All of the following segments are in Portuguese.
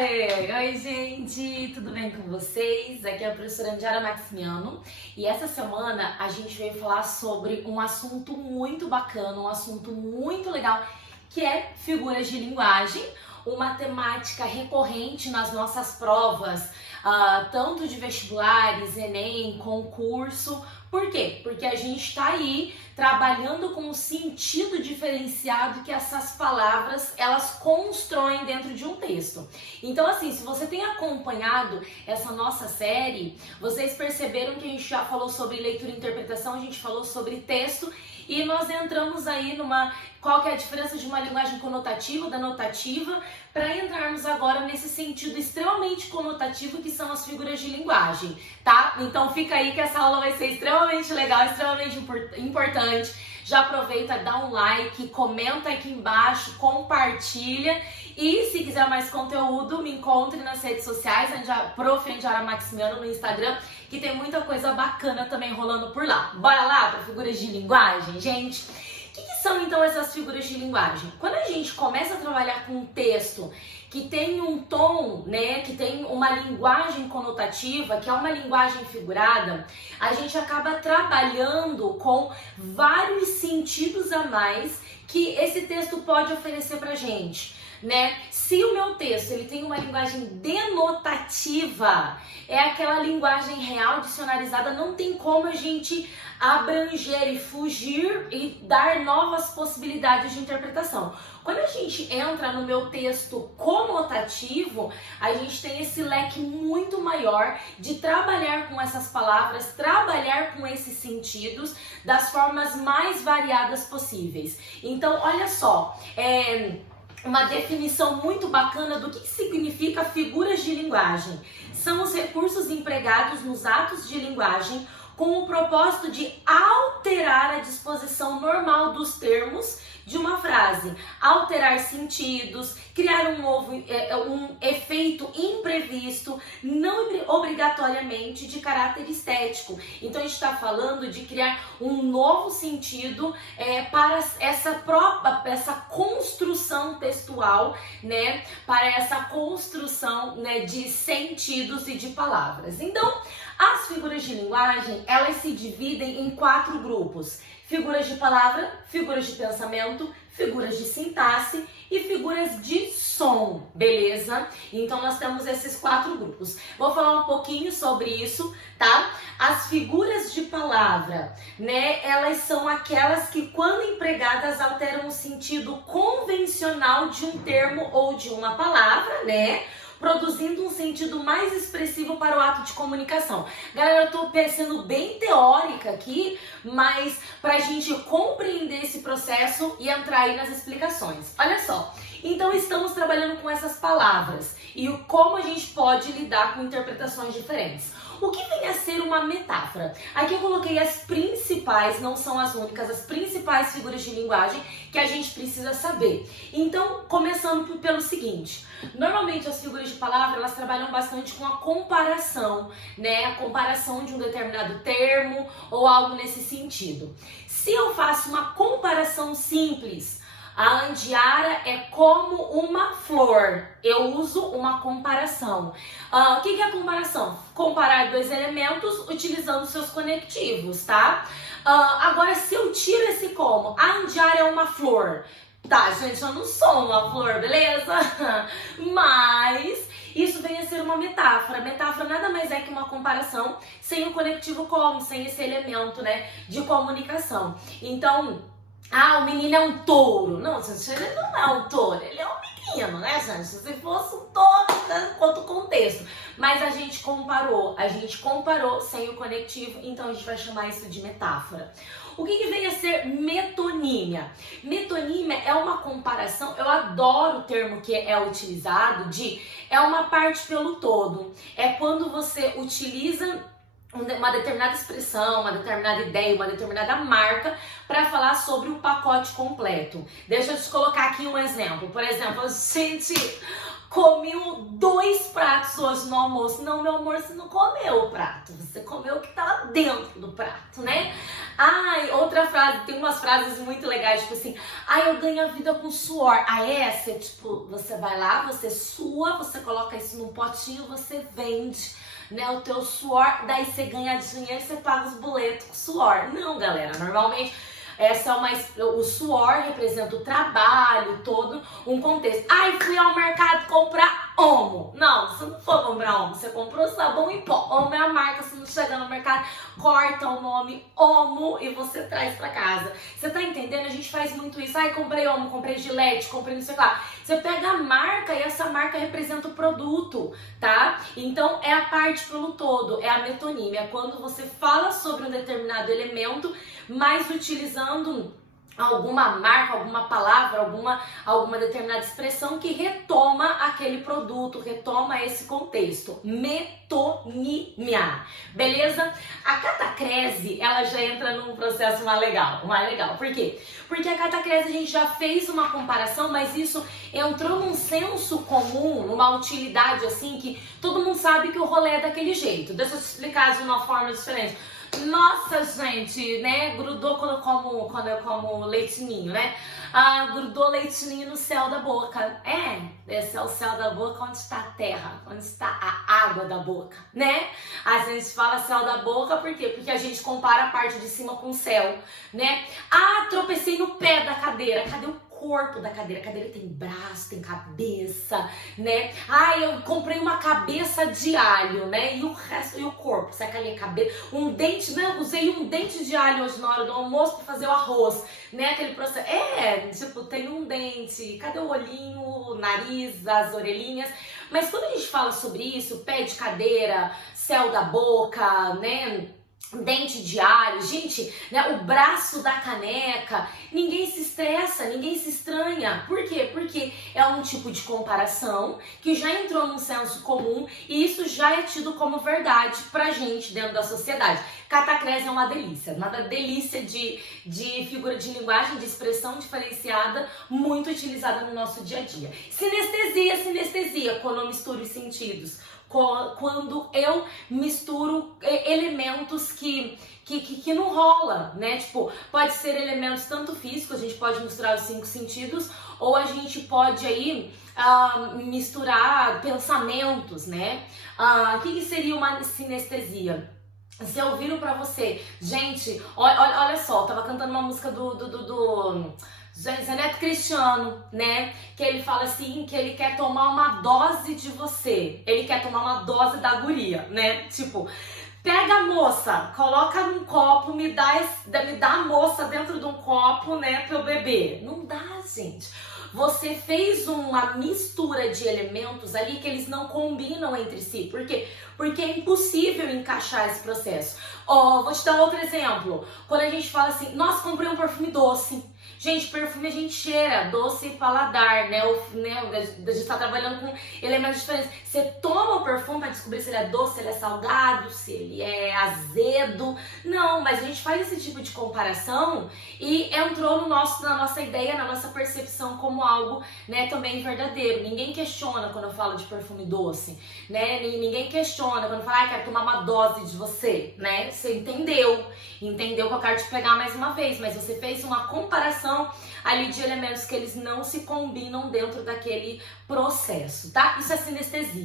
Oi, gente, tudo bem com vocês? Aqui é a professora Andiara Maximiano e essa semana a gente veio falar sobre um assunto muito bacana, um assunto muito legal, que é figuras de linguagem, uma temática recorrente nas nossas provas, tanto de vestibulares, Enem, concurso. Por quê? Porque a gente está aí trabalhando com um sentido diferenciado que essas palavras elas constroem dentro de um texto. Então, assim, se você tem acompanhado essa nossa série, vocês perceberam que a gente já falou sobre leitura e interpretação, a gente falou sobre texto e nós entramos aí numa... Qual que é a diferença de uma linguagem conotativa da notativa, para entrarmos agora nesse sentido extremamente conotativo que são as figuras de linguagem, tá? Então fica aí que essa aula vai ser extremamente legal, extremamente importante. Já aproveita, dá um like, comenta aqui embaixo, compartilha e se quiser mais conteúdo, me encontre nas redes sociais, Prof. Andiara Maximiano no Instagram, que tem muita coisa bacana também rolando por lá. Bora lá para figuras de linguagem, gente? O que são então essas figuras de linguagem? Quando a gente começa a trabalhar com um texto que tem um tom, né, que tem uma linguagem conotativa, que é uma linguagem figurada, a gente acaba trabalhando com vários sentidos a mais que esse texto pode oferecer pra gente, né? Se o meu texto ele tem uma linguagem denotativa, é aquela linguagem real, dicionarizada, não tem como a gente abranger e fugir e dar novas possibilidades de interpretação. Quando a gente entra no meu texto conotativo, a gente tem esse leque muito maior de trabalhar com essas palavras, trabalhar com esses sentidos das formas mais variadas possíveis. Então, olha só, uma definição muito bacana do que significa figuras de linguagem. São os recursos empregados nos atos de linguagem com o propósito de alterar a disposição normal dos termos de uma frase, alterar sentidos, criar um novo efeito imprevisto, não obrigatoriamente de caráter estético. Então a gente está falando de criar um novo sentido para essa construção textual, né? Para essa construção, né, de sentidos e de palavras. Então, as figuras de linguagem, elas se dividem em 4 grupos. Figuras de palavra, figuras de pensamento, figuras de sintaxe e figuras de som, beleza? Então nós temos esses 4 grupos. Vou falar um pouquinho sobre isso, tá? As figuras de palavra, né? Elas são aquelas que, quando empregadas, alteram o sentido convencional de um termo ou de uma palavra, né? Produzindo um sentido mais expressivo para o ato de comunicação. Galera, eu tô sendo bem teórica aqui, mas pra gente compreender esse processo e entrar aí nas explicações. Olha só, então estamos trabalhando com essas palavras e como a gente pode lidar com interpretações diferentes. O que vem a ser uma metáfora? Aqui eu coloquei as principais, não são as únicas, as principais figuras de linguagem que a gente precisa saber. Então, começando pelo seguinte, normalmente as figuras de palavra, elas trabalham bastante com a comparação, né? A comparação de um determinado termo ou algo nesse sentido. Se eu faço uma comparação simples, a Andiara é como uma flor. Eu uso uma comparação. O que é a comparação? Comparar 2 elementos utilizando seus conectivos, tá? Agora, se eu tiro esse como, a Andiara é uma flor. Tá, gente, eu não sou uma flor, beleza? Mas isso vem a ser uma metáfora. Metáfora nada mais é que uma comparação sem o conectivo como, sem esse elemento, né, de comunicação. Então, o menino é um touro. Não, gente, ele não é um touro, ele é um menino, né, gente? Se fosse um touro, né, quanto contexto. Mas a gente comparou sem o conectivo, então a gente vai chamar isso de metáfora. O que vem a ser metonímia? Metonímia é uma comparação, eu adoro o termo que é utilizado é uma parte pelo todo. É quando você utiliza uma determinada expressão, uma determinada ideia, uma determinada marca para falar sobre o pacote completo. Deixa eu te colocar aqui um exemplo. Por exemplo, gente, comi 2 pratos hoje no almoço. Não, meu amor, você não comeu o prato. Você comeu o que estava dentro do prato, né? Ai, outra frase, tem umas frases muito legais, tipo assim, ai, eu ganho a vida com suor. Aí essa, tipo, você vai lá, você sua, você coloca isso num potinho, você vende, né, o teu suor, daí você ganha dinheiro, você paga os boletos com suor. Não, galera, normalmente essa é o suor representa o trabalho, todo um contexto. Ai, fui ao mercado comprar Omo. Não, você não foi comprar Omo, você comprou sabão em pó. Omo é a marca, você não chega no mercado, corta o nome Omo e você traz pra casa. Você tá entendendo? A gente faz muito isso. Ai, comprei Omo, comprei Gillette, comprei não sei o que lá. Você pega a marca e essa marca representa o produto, tá? Então é a parte pelo todo, é a metonímia. É quando você fala sobre um determinado elemento, mas utilizando alguma marca, alguma palavra, alguma determinada expressão que retoma aquele produto, retoma esse contexto. Metonímia, beleza? A catacrese, ela já entra num processo mais legal. Por quê? Porque a catacrese a gente já fez uma comparação, mas isso entrou num senso comum, numa utilidade assim, que todo mundo sabe que o rolê é daquele jeito. Deixa eu te explicar de uma forma diferente. Nossa, gente, né? Grudou quando eu como leitinho, né? Grudou leitinho no céu da boca. Esse é o céu da boca onde está a terra, onde está a água da boca, né? A gente fala céu da boca, por quê? Porque a gente compara a parte de cima com o céu, né? Tropecei no pé da cadeira. Cadê o corpo da cadeira? A cadeira tem braço, tem cabeça, né? Eu comprei uma cabeça de alho, né? E o resto, e o corpo? Será que ali é cabeça? Um dente, né? Eu usei um dente de alho hoje na hora do almoço para fazer o arroz, né? Aquele processo. Tipo, tem um dente. Cadê o olhinho, o nariz, as orelhinhas? Mas quando a gente fala sobre isso, pé de cadeira, céu da boca, né? Dente de alho, gente, né, o braço da caneca, ninguém se estressa, ninguém se estranha. Por quê? Porque é um tipo de comparação que já entrou num senso comum e isso já é tido como verdade pra gente dentro da sociedade. Catacrese é uma delícia de figura de linguagem, de expressão diferenciada, muito utilizada no nosso dia a dia. Sinestesia, quando eu misturo os sentidos. Quando eu misturo elementos que não rola, né? Tipo, pode ser elementos tanto físicos, a gente pode misturar os 5 sentidos, ou a gente pode aí misturar pensamentos, né? O que seria uma sinestesia? Se eu viro pra você, gente, olha só, eu tava cantando uma música do Zé Neto Cristiano, né? Que ele fala assim, que ele quer tomar uma dose de você. Ele quer tomar uma dose da guria, né? Tipo, pega a moça, coloca num copo, me dá a moça dentro de um copo, né? Pra eu beber. Não dá, gente. Você fez uma mistura de elementos ali que eles não combinam entre si. Por quê? Porque é impossível encaixar esse processo. Vou te dar outro exemplo. Quando a gente fala assim, nossa, comprei um perfume doce. Gente, perfume a gente cheira, doce e paladar, né? A gente tá trabalhando com elementos diferentes. Você toma o perfume para descobrir se ele é doce, se ele é salgado, se ele é azedo. Não, mas a gente faz esse tipo de comparação e entrou na nossa ideia, na nossa percepção como algo, né, também verdadeiro. Ninguém questiona quando eu falo de perfume doce, né? Ninguém questiona quando eu falo, quero tomar uma dose de você, né? Você entendeu que eu quero te pegar mais uma vez, mas você fez uma comparação ali de elementos que eles não se combinam dentro daquele processo, tá? Isso é sinestesia.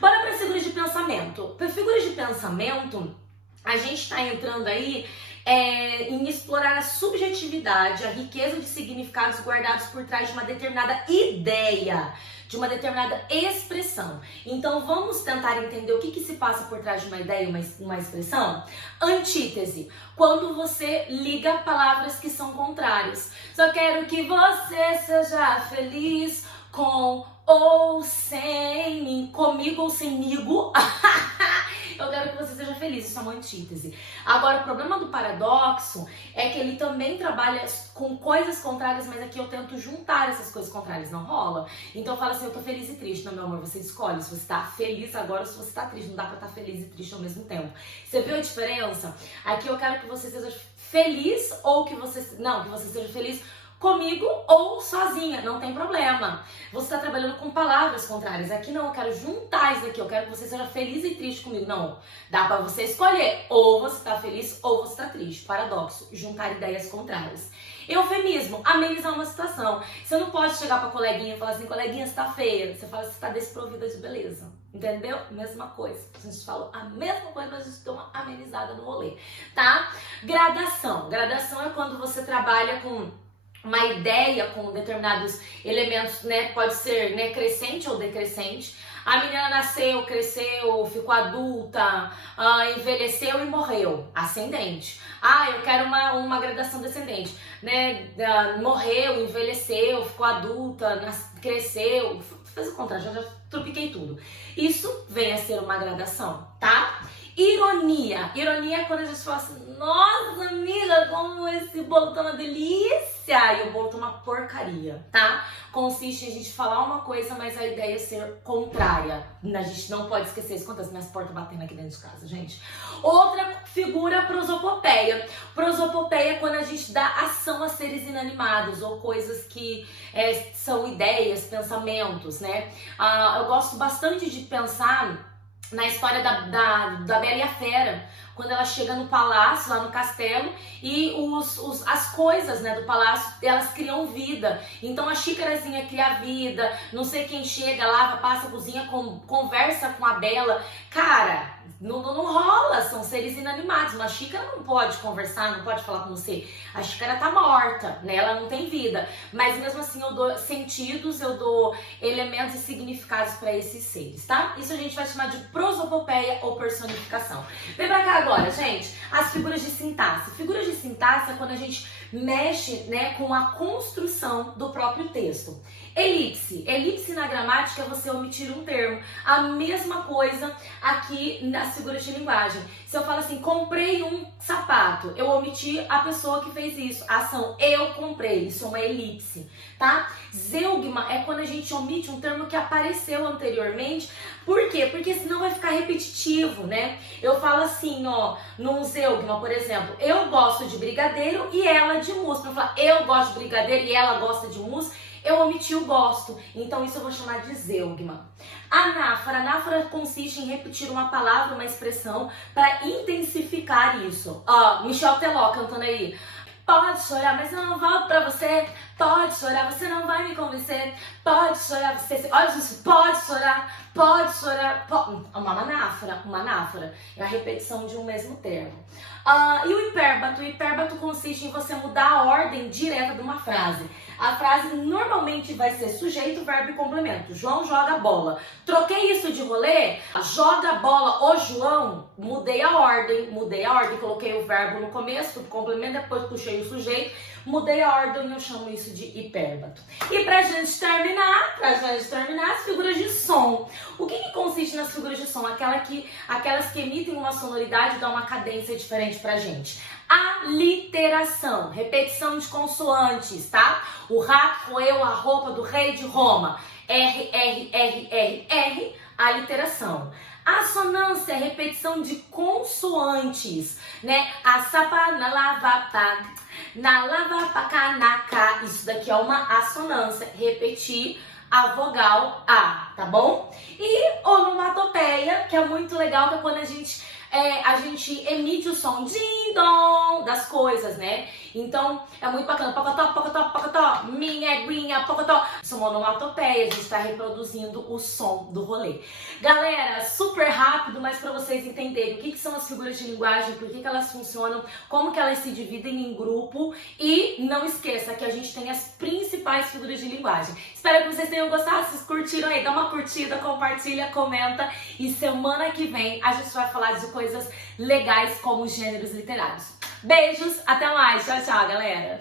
Bora para figuras de pensamento. Para figuras de pensamento, a gente está entrando aí em explorar a subjetividade, a riqueza de significados guardados por trás de uma determinada ideia, de uma determinada expressão. Então vamos tentar entender o que se passa por trás de uma ideia, uma expressão. Antítese, quando você liga palavras que são contrárias. Só quero que você seja feliz com ou sem mim, comigo ou semigo. Eu quero que você seja feliz, isso é uma antítese. Agora, o problema do paradoxo é que ele também trabalha com coisas contrárias, mas aqui eu tento juntar essas coisas contrárias, não rola. Então eu falo assim, eu tô feliz e triste. Não, meu amor, você escolhe se você tá feliz agora ou se você tá triste. Não dá pra estar feliz e triste ao mesmo tempo. Você viu a diferença? Aqui eu quero que você seja feliz ou que você seja feliz comigo ou sozinha, não tem problema. Você está trabalhando com palavras contrárias. Aqui não, eu quero juntar isso aqui, eu quero que você seja feliz e triste comigo. Não, dá para você escolher, ou você está feliz ou você está triste. Paradoxo, juntar ideias contrárias. Eufemismo, amenizar uma situação. Você não pode chegar pra coleguinha e falar assim, coleguinha, você tá feia. Você fala, você tá desprovida de beleza. Entendeu? Mesma coisa. A gente fala a mesma coisa, mas a gente dá uma amenizada no rolê, tá? Gradação. Gradação é quando você trabalha com uma ideia, com determinados elementos, né? Pode ser, né, crescente ou decrescente. A menina nasceu, cresceu, ficou adulta, envelheceu e morreu. Ascendente. Eu quero uma gradação descendente, né? Morreu, envelheceu, ficou adulta, cresceu, fez o contrário, já trupiquei tudo. Isso vem a ser uma gradação, tá? Ironia. Ironia é quando a gente fala assim, nossa amiga, como esse bolo tá uma delícia e o bolo tá uma porcaria, tá? Consiste em a gente falar uma coisa, mas a ideia é ser contrária. A gente não pode esquecer isso. Quantas minhas portas batendo aqui dentro de casa, gente? Outra figura, prosopopeia. Prosopopeia é quando a gente dá ação a seres inanimados ou coisas que são ideias, pensamentos, né? Eu gosto bastante de pensar na história da Bela e a Fera, quando ela chega no palácio, lá no castelo, e as coisas, né, do palácio, elas criam vida. Então a xícarazinha cria vida, não sei quem chega, lava, passa, cozinha, conversa com a Bela. Cara, não rola, são seres inanimados. Uma xícara não pode conversar, não pode falar com você. A xícara tá morta, né? Ela não tem vida. Mas mesmo assim eu dou sentidos, eu dou elementos e significados para esses seres, tá? Isso a gente vai chamar de prosopopeia ou personificação. Vem pra cá agora, gente, as figuras de sintaxe. Figuras de sintaxe é quando a gente mexe, né, com a construção do próprio texto. Elipse. Elipse na gramática é você omitir um termo. A mesma coisa aqui nas figuras de linguagem. Se eu falo assim, comprei um sapato, eu omiti a pessoa que fez isso. A ação, eu comprei. Isso é uma elipse, tá? Zeugma é quando a gente omite um termo que apareceu anteriormente. Por quê? Porque senão vai ficar repetitivo, né? Eu falo assim, ó, num zeugma, por exemplo, eu gosto de brigadeiro e ela de mousse. Pra eu falar, eu gosto de brigadeiro e ela gosta de mousse, eu omiti o gosto, então isso eu vou chamar de zeugma. Anáfora. Anáfora consiste em repetir uma palavra, uma expressão, para intensificar isso. Ó, Michel Teló cantando aí. Pode chorar, mas eu não volto pra você. Pode chorar, você não vai me convencer. Pode chorar, você... Olha isso, pode chorar, pode chorar. Uma anáfora. É a repetição de um mesmo termo. E o hipérbato? O hipérbato consiste em você mudar a ordem direta de uma frase. A frase normalmente vai ser sujeito, verbo e complemento. João joga bola. Troquei isso de rolê, joga bola o João, mudei a ordem, coloquei o verbo no começo, o complemento, depois puxei o sujeito, mudei a ordem e eu chamo isso de hipérbato. E pra gente terminar, as figuras de som. O que consiste nas figuras de som? Aquelas que emitem uma sonoridade e dão uma cadência diferente pra gente. Aliteração, repetição de consoantes, tá? O rato roeu a roupa do rei de Roma. R, R, R, R, R, aliteração. Assonância, repetição de consoantes, né? A sapa na lava pa, na lava pa cá, na cá. Isso daqui é uma assonância, repetir a vogal A, tá bom? E onomatopeia, que é muito legal, que é quando a gente emite o som din-dom das coisas, né? Então, é muito bacana. Pocotó, pocotó, pocotó, minha, guinha, pocotó. Isso é uma onomatopeia, a gente tá reproduzindo o som do rolê. Galera, super rápido, mas para vocês entenderem o que são as figuras de linguagem, por que elas funcionam, como que elas se dividem em grupo. E não esqueça que a gente tem as principais figuras de linguagem. Espero que vocês tenham gostado. Vocês curtiram aí? Dá uma curtida, compartilha, comenta. E semana que vem a gente vai falar de coisas legais como gêneros literários. Beijos, até mais. Tchau, tchau, galera.